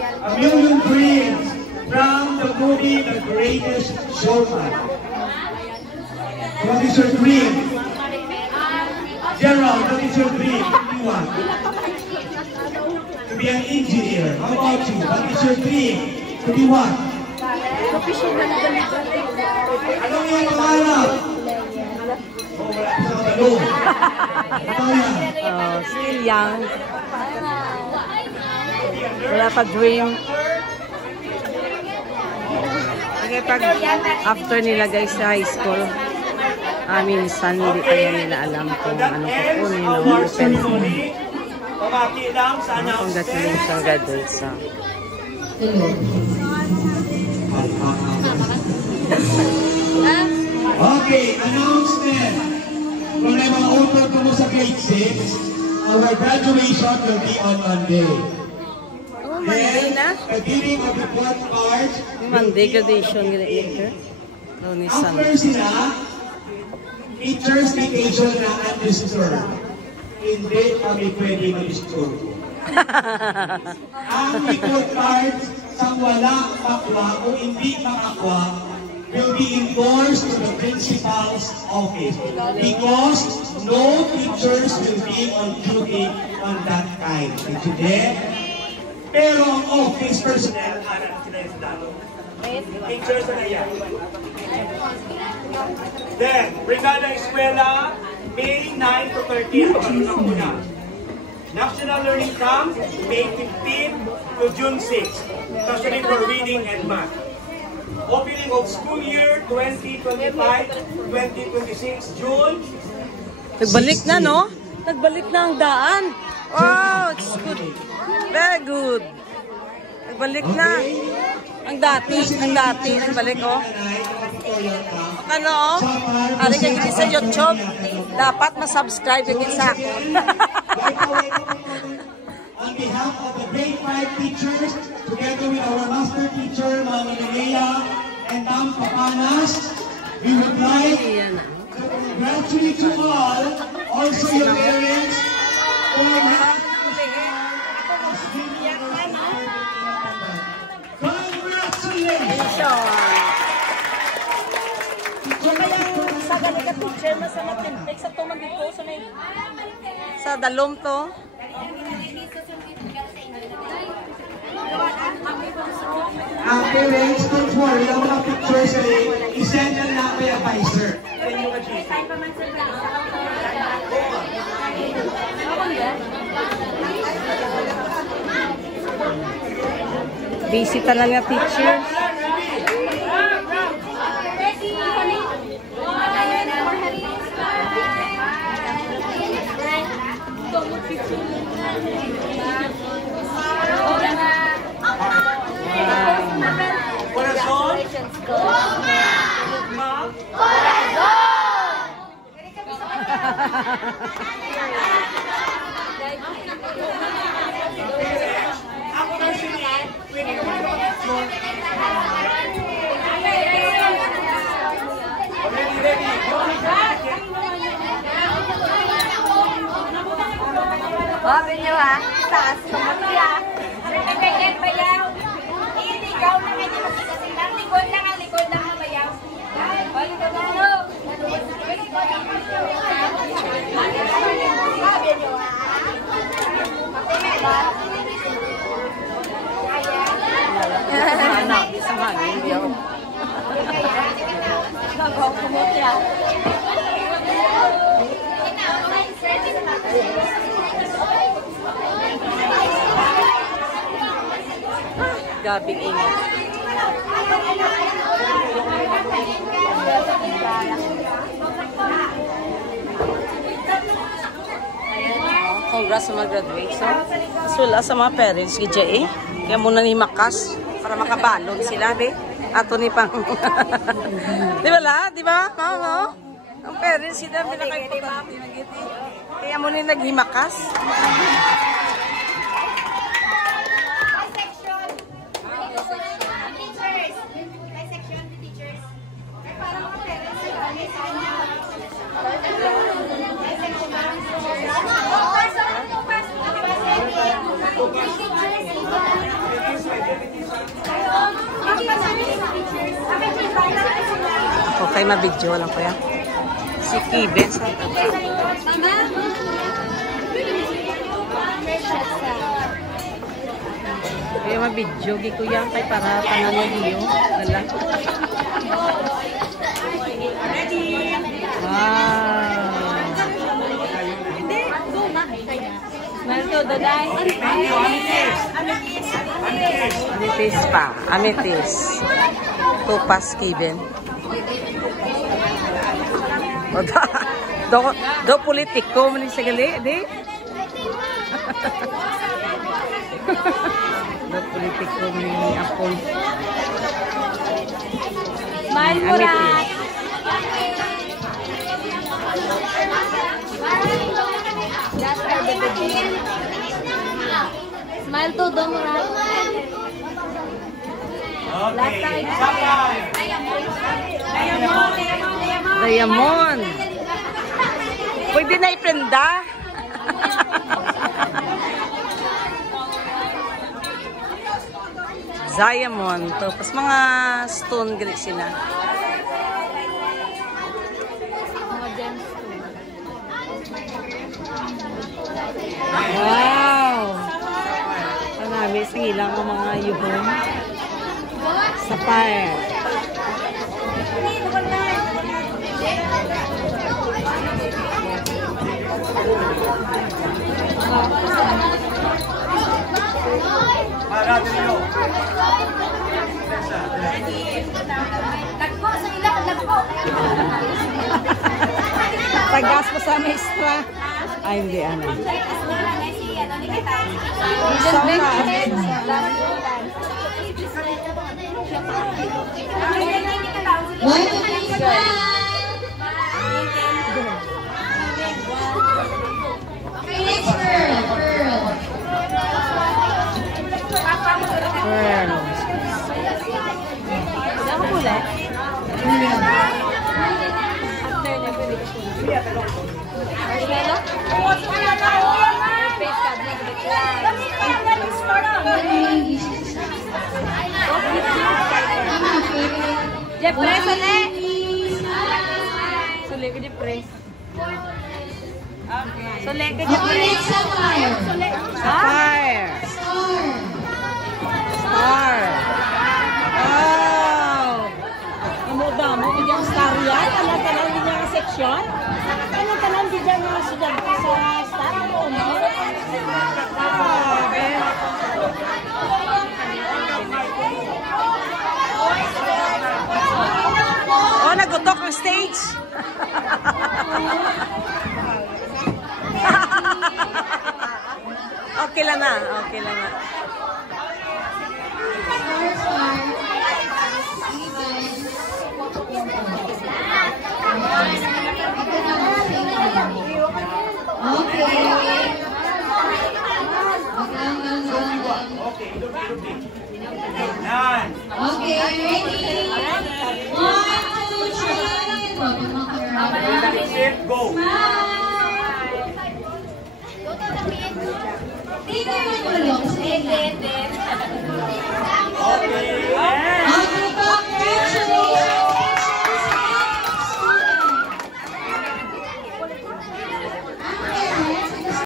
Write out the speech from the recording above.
A Million Dreams from the movie The Greatest Showman. What is your dream? Gerald, what is your dream? What do you want? To be an engineer. How about you? What is your dream? To be what? Anong yung pangarap? Oh, wala pa sa talong. Still young. Wala pa dream. Okay, pag after nila guys sa high school, minsan hindi pa nila alam kung anong kukunin o depende. Congratulations, graduates. Okay, announcement. Kung may mga auto ko mo sa grade 6, our graduation will be on Monday. Oh, Monday na? The giving of the blood cards. Monday graduation later. After sila, teacher's vacation na undisturbed. Hindi kami pwede mag-disturb. Ang report cards sa wala makwa o hindi makakwa will be endorsed to the principal's office because no teachers will be on duty on that time. Today, pero ang office personnel, alam sila yung dalo. Teachers na yan. Then, Brigada Eskwela, May 9 to 13, National Learning Camp, May 15 to June 6, especially for reading and math. Opening of school year 2025-2026, June. Nagbalik na, no? Nagbalik na ang daan. Wow, it's good. Very good. Nagbalik na. Ang dati, nagbalik, oh. Ano, oh? Ari ka gini sa YouTube. Dapat masubscribe ka gini sa On behalf of the grade 5 teachers, together with our master teacher, Mami Lea and Ma'am Papanas, we would like to congratulate you all, also your parents, for sa dalom to. Parents, don't worry, ang mga pictures ay isend na lang kay advisor. Busy talaga teachers. Sabi niyo ha, taas sumutya. Nagkakayan bayaw. Ikaw na nga niyo magkakasilang. Likod lang ang bayaw. Balik ka ba? Sabi niyo ha. Anak, isang hangin diyo. Nagaw sumutya. Gabi ingat. Congrats sa mga graduates. So, wala sa mga parents, kaya kaya muna ni makas para makabalon sila, be. Ato ni pang. Di ba la? Di ba? No? Ang parents sila, pinaka-importante na giti. Kaya muna naghimakas. tayo mabidyo lang kuya. Si Kiben sa kaya mabidyo gi kuya kay para pananood niyo. Dala. Wow. Malto, daday. Amethyst pa. Amethyst. Tupas Kiben. Do politiko man sa gali, di? Do politiko ni Apol. Smile mo rat. Smile to, do mo rat. Okay. Diamond. Pwede na iprenda. Diamond. Tapos mga stone gali sila. Wow! Marami sa ilang mga yuhon. Sapphire. Lagpo sa ilang, lagpo. Tagas pa sa maestra. Ay, hindi, ano. Pearl. Jeff, press ulit. Suli ka di press. Suli ka Jeff, press. Sapphire. Star. Wow! Amo mo yung star yan? Ano tanan din yung section? Ano tanan din dyan yung estudyante sa star? Ano? Oh, nagutok ang stage. Okay lang na. Okay lang na. Okay, ready? 1, 2, 3. Go. Smile. Dito yung tulong sa